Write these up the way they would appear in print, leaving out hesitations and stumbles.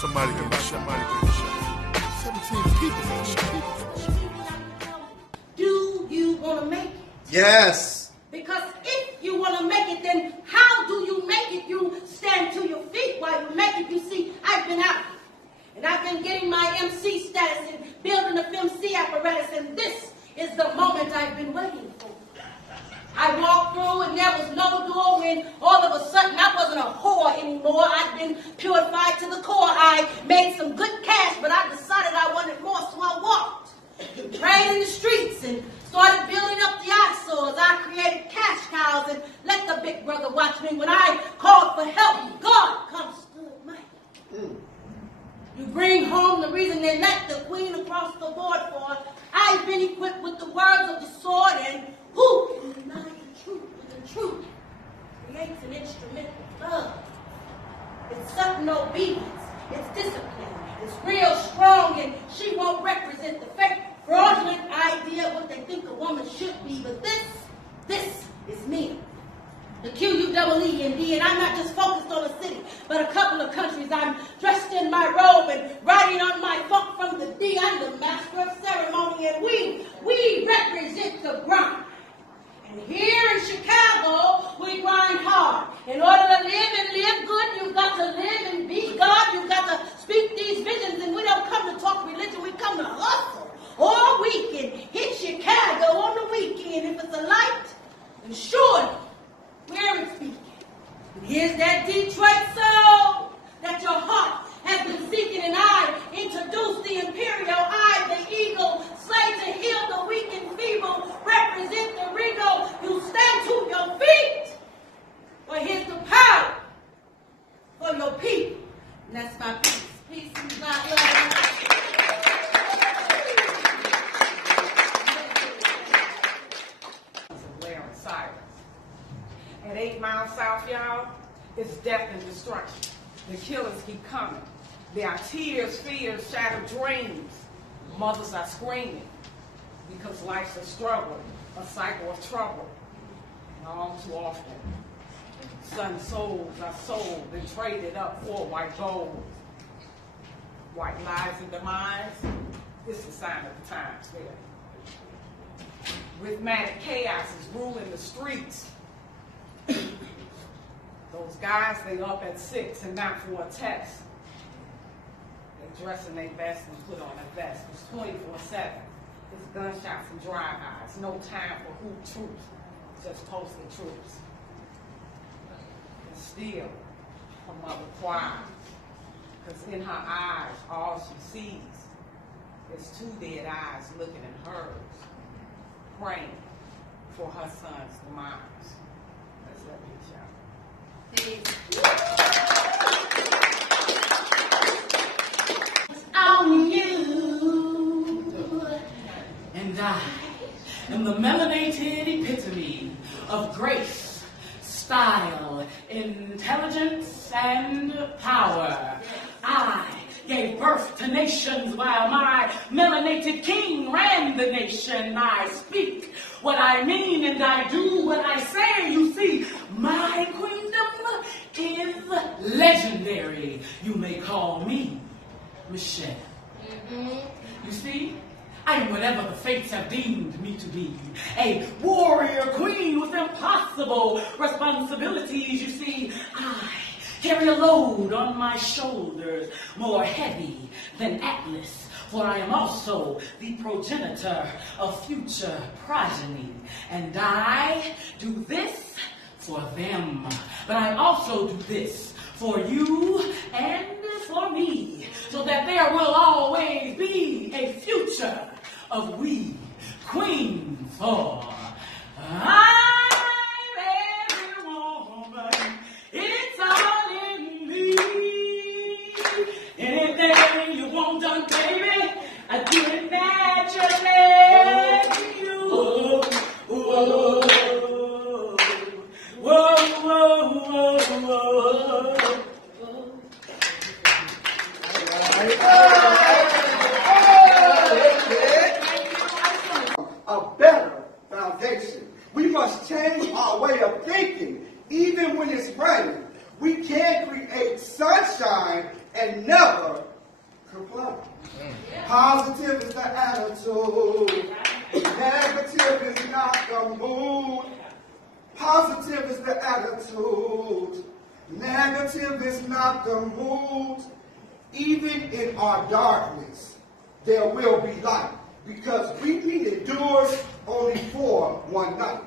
Somebody give me a shot. 17 people for the show. Do you want to make it? Yes. Because if you want to make it, then how do you make it? You stand to your feet while you make it. You see, I've been out and I've been getting my MC status and building the MC apparatus, and this is the moment I've been waiting for. I walked through and there was no door when all of a sudden I wasn't a whore anymore. I'd been purified to the core. I made some good cash, but I decided I wanted more, so I walked, prayed in the streets, and started building up the eyesores. I created cash cows and let the big brother watch me. When I called for help, God comes stood mighty. You bring home the reason they let the queen across the board for. I've been equipped with the words of the sword, and who can deny the truth with the truth creates an instrument of love. It's sudden obedience. It's discipline. It's real strong, and she won't represent the fake, fraudulent idea of what they think a woman should be. But this is me. The Q-U-E-E-N-D, and I'm not just focused on a city, but a couple of countries. I'm dressed in my robe and riding on my funk from the D. I'm the master of ceremony, and we represent the grind. And here in Chicago, we grind hard. In order to live and live good, you've got to live and be God. You've got to speak these visions, and we don't come to talk religion, we come to hustle all weekend. Hit Chicago on the weekend. If it's a light, then surely where it's speaking. And here's that Detroit soul that your heart has been seeking, and I introduce the imperial eye, the eagle, slave to heal the weak and feeble, represent the regal. You stand to your feet, for here's the power for your people. And that's my peace. Peace and God love. At 8 miles south, y'all, it's death and destruction. The killers keep coming. There are tears, fears, shattered dreams. Mothers are screaming because life's a struggle, a cycle of trouble. And all too often, son souls are sold and traded up for white gold. White lies and demise, it's a sign of the times there. Rhythmic chaos is ruling the streets. Those guys, they up at 6 and not for a test. They dress in their best and put on their vest. It's 24/7. It's gunshots and drive-bys. No time for hoop troops. Just posted troops. And still, her mother cries. Because in her eyes, all she sees is 2 dead eyes looking in hers, praying for her son's demise. That's that big shout. On you, and I am the melanated epitome of grace, style, intelligence, and power. I gave birth to nations while my melanated king ran the nation. I speak what I mean and I do what I say. You see, my queendom is legendary. You may call me Michelle. You see, I am whatever the fates have deemed me to be. A warrior queen with impossible responsibilities. You see, I carry a load on my shoulders more heavy than Atlas, for I am also the progenitor of future progeny. And I do this for them, but I also do this for you and for me, so that there will always be a future of we queens. For I'm every woman, it's all in me. Anything you want done, baby, I do it naturally. You, whoa, whoa, whoa, whoa, whoa, whoa. A better foundation. We must change our way of thinking, even when it's raining. We can't create sunshine and never Positive is the attitude. Negative is not the mood. Positive is the attitude. Negative is not the mood. Even in our darkness, there will be light. Because weeping endures only for one night.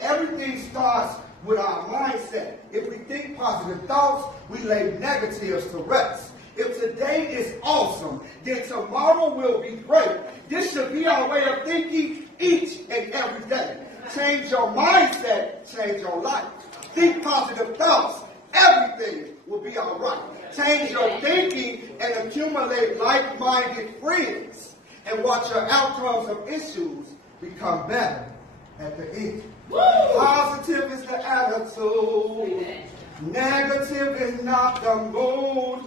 Everything starts with our mindset. If we think positive thoughts, we lay negatives to rest. If today is awesome, then tomorrow will be great. This should be our way of thinking each and every day. Change your mindset, change your life. Think positive thoughts, everything will be all right. Change your thinking and accumulate like-minded friends. And watch your outcomes of issues become better at the end. Woo! Positive is the attitude. Negative is not the mood.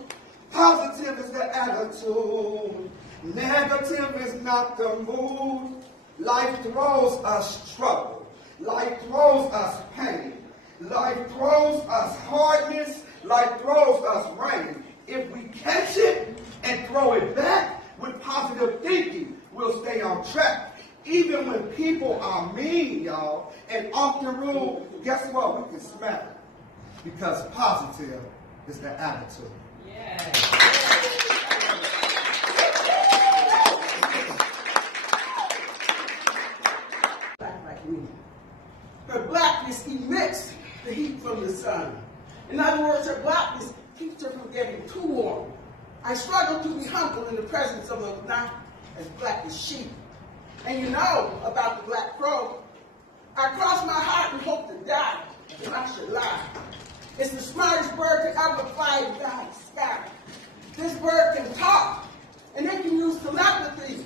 Positive is the attitude. Negative is not the mood. Life throws us trouble. Life throws us pain. Life throws us hardness. Life throws us rain. If we catch it and throw it back with positive thinking, we'll stay on track. Even when people are mean, y'all, and off the rule, guess what? We can smack it. Because positive is the attitude. Yeah. Like me. Her blackness emits the heat from the sun. In other words, her blackness keeps her from getting too warm. I struggle to be humble in the presence of those not as black as sheep. And you know about the black crow. I cross my heart and hope to die, if I should lie. It's the smartest bird to ever fly in the sky. This bird can talk, and it can use telepathy.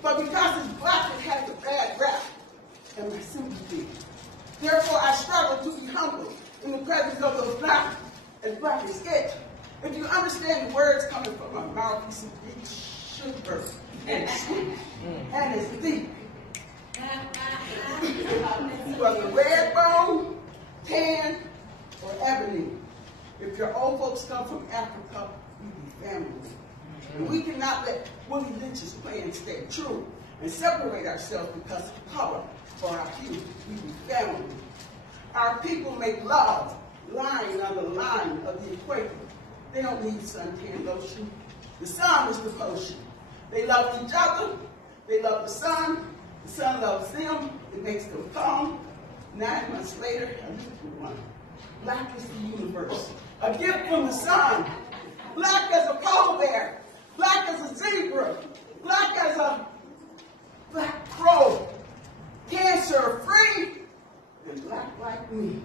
But because it's black, it has a bad rap and my sympathy. Therefore, I struggle to be humble in the presence of those not as black as it. If you understand the words coming from my mouth, it's deep sugar and sweet, and it's deep. Whether red bone, tan, or ebony. If your old folks come from Africa, we be family. And we cannot let Willie Lynch's plan stay true and separate ourselves because of power for our people. We be family. Our people make love lying on the line of the equator. They don't need suntan lotion. The sun is the potion. They love each other. They love the sun loves them. It makes them calm. 9 months later, a little one. Black is the universe. A gift from the sun. Black as a polar bear. Black as a zebra. Black as a black crow. Cancer free. And black like me.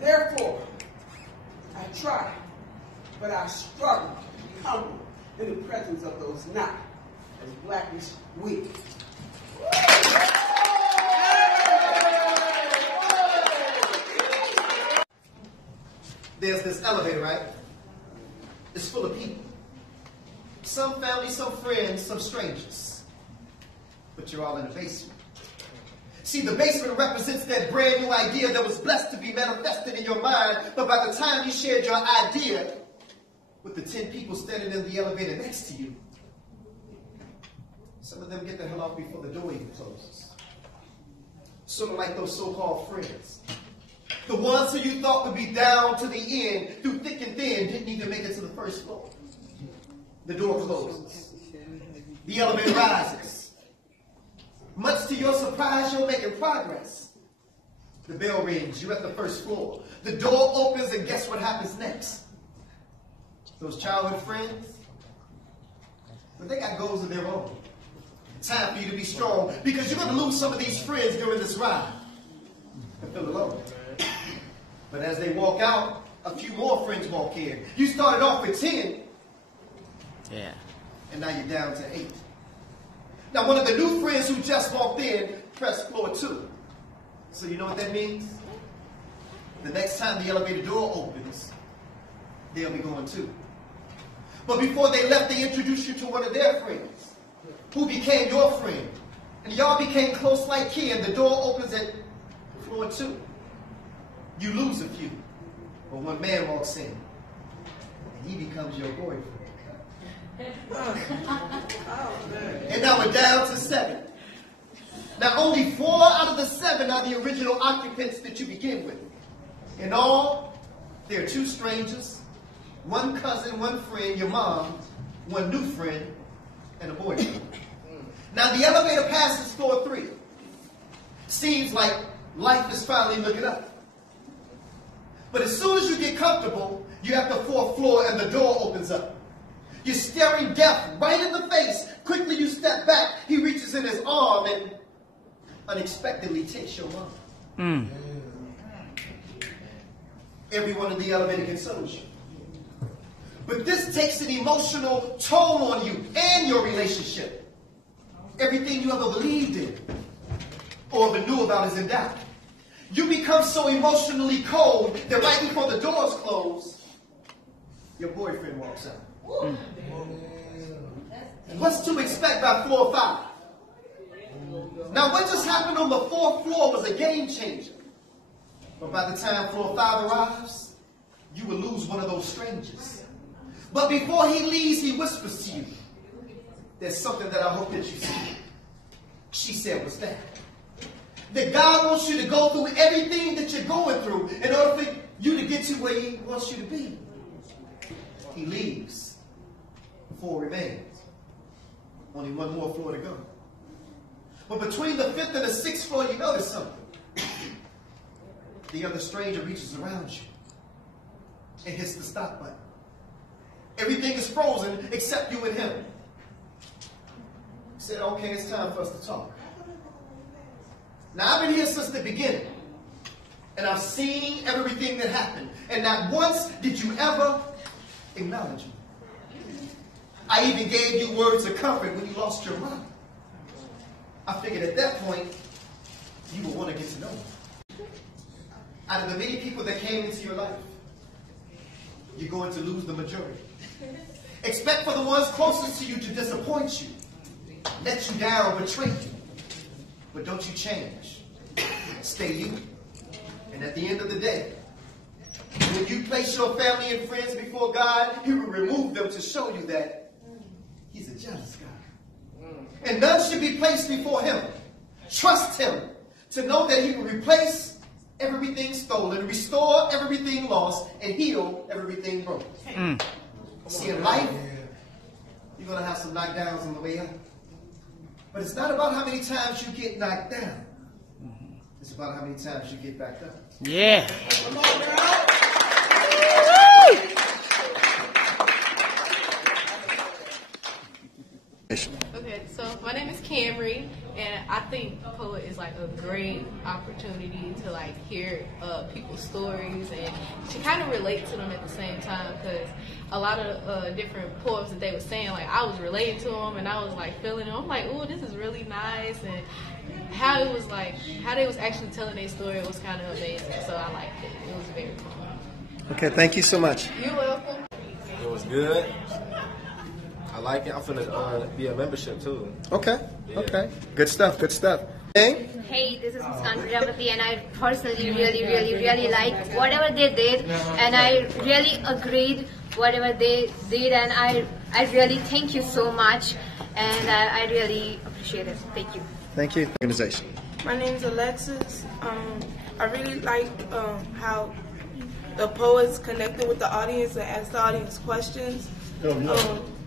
Therefore, I try, but I struggle to be humble in the presence of those not as black as we. There's this elevator, right? It's full of people. Some family, some friends, some strangers. But you're all in the basement. See, the basement represents that brand new idea that was blessed to be manifested in your mind, but by the time you shared your idea with the 10 people standing in the elevator next to you, some of them get the hell off before the door even closes. Sort of like those so-called friends. The ones who you thought would be down to the end, through thick and thin, didn't even make it to the first floor. The door closes. The elevator rises. Much to your surprise, you're making progress. The bell rings, you're at the first floor. The door opens, and guess what happens next? Those childhood friends, but they got goals of their own. Time for you to be strong, because you're going to lose some of these friends during this ride. And feel alone. But as they walk out, a few more friends walk in. You started off with 10. Yeah. And now you're down to 8. Now, one of the new friends who just walked in pressed floor 2. So you know what that means? The next time the elevator door opens, they'll be going too. But before they left, they introduced you to one of their friends, who became your friend. And y'all became close like kin. The door opens at floor 2. You lose a few, but one man walks in, and he becomes your boyfriend. And now we're down to 7. Now only 4 out of the 7 are the original occupants that you begin with. In all, there are 2 strangers, 1 cousin, 1 friend, your mom, 1 new friend, and a boyfriend. Now the elevator passes floor 3. Seems like life is finally looking up. But as soon as you get comfortable, you're at the 4th floor and the door opens up. You're staring death right in the face. Quickly you step back. He reaches in his arm and unexpectedly takes your mom. Everyone in the elevator consoles you. But this takes an emotional toll on you and your relationship. Everything you ever believed in or ever knew about is in doubt. You become so emotionally cold that right before the doors close, your boyfriend walks out. What's to expect by floor 5? Now what just happened on the 4th floor was a game changer. But by the time floor 5 arrives, you will lose one of those strangers. But before he leaves, he whispers to you, there's something that I hope that you see. She said, what's that? That God wants you to go through everything that you're going through in order for you to get to where he wants you to be. He leaves. 4 remains. Only 1 more floor to go. But between the 5th and the 6th floor, you notice something. The other stranger reaches around you and hits the stop button. Everything is frozen except you and him. He said, okay, it's time for us to talk. Now, I've been here since the beginning, and I've seen everything that happened, and not once did you ever acknowledge me. I even gave you words of comfort when you lost your mind. I figured at that point, you would want to get to know me. Out of the many people that came into your life, you're going to lose the majority. Expect for the ones closest to you to disappoint you, let you down, betray you. But don't you change. Stay you. And at the end of the day, when you place your family and friends before God, he will remove them to show you that he's a jealous God. And none should be placed before him. Trust him to know that he will replace everything stolen, restore everything lost, and heal everything broken. See, in life, you're going to have some knockdowns on the way up. But it's not about how many times you get knocked down. It's about how many times you get back up. Yeah. Come on, girl. Okay, so my name is Camry, and I think P.O.E.T is like a great opportunity to like hear people's stories and to kind of relate to them at the same time, because a lot of different poems that they were saying, like I was relating to them and I was like feeling them. I'm like, ooh, this is really nice, and how it was like, how they was actually telling their story was kind of amazing. So I liked it. It was very fun. Okay, thank you so much. You're welcome. It was good. I like it. I'm finna be a membership too. Okay, okay. Good stuff, good stuff. Hey? Hey, this is Muskan Prajapati, and I personally really like whatever they did, and I really agreed whatever they did, and I really thank you so much, and I really appreciate it. Thank you. Thank you. Organization. My name's Alexis. I really like how the poets connected with the audience and asked the audience questions.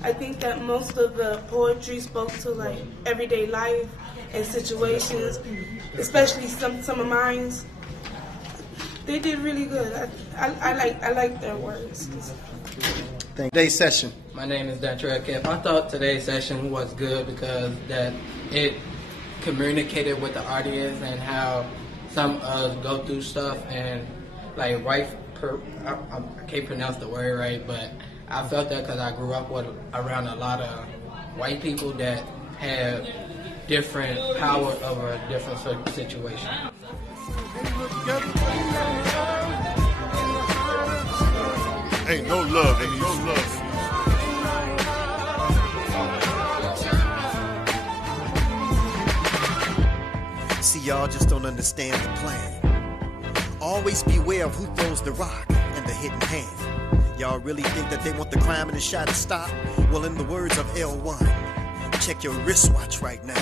I think that most of the poetry spoke to like everyday life and situations, especially some of mine. They did really good. I like their words. Today's session. My name is Dantrell Kemp. I thought today's session was good because that it communicated with the audience and how some of us go through stuff and like I can't pronounce the word right, but I felt that because I grew up around a lot of white people that have different power over a different situation. Ain't no love, ain't no love. See, y'all just don't understand the plan. Always beware of who throws the rock and the hidden hand. Y'all really think that they want the crime and the shot to stop? Well, in the words of L1, check your wristwatch right now,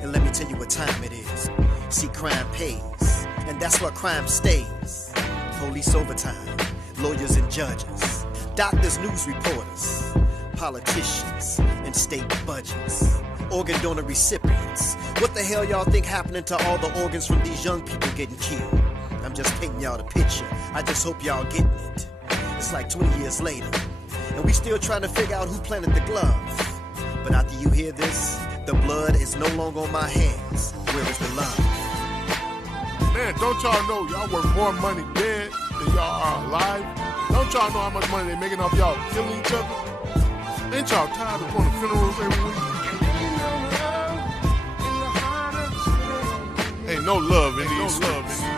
and let me tell you what time it is. See, crime pays, and that's where crime stays. Police overtime, lawyers and judges, doctors, news reporters, politicians, and state budgets, organ donor recipients. What the hell y'all think happening to all the organs from these young people getting killed? I'm just painting y'all the picture. I just hope y'all getting it. It's like 20 years later, and we still trying to figure out who planted the glove. But after you hear this, the blood is no longer on my hands. Where is the love? Man, don't y'all know y'all worth more money dead than y'all are alive? Don't y'all know how much money they making off y'all killing each other? Ain't y'all tired of going to funerals every week? Ain't no love in these streets.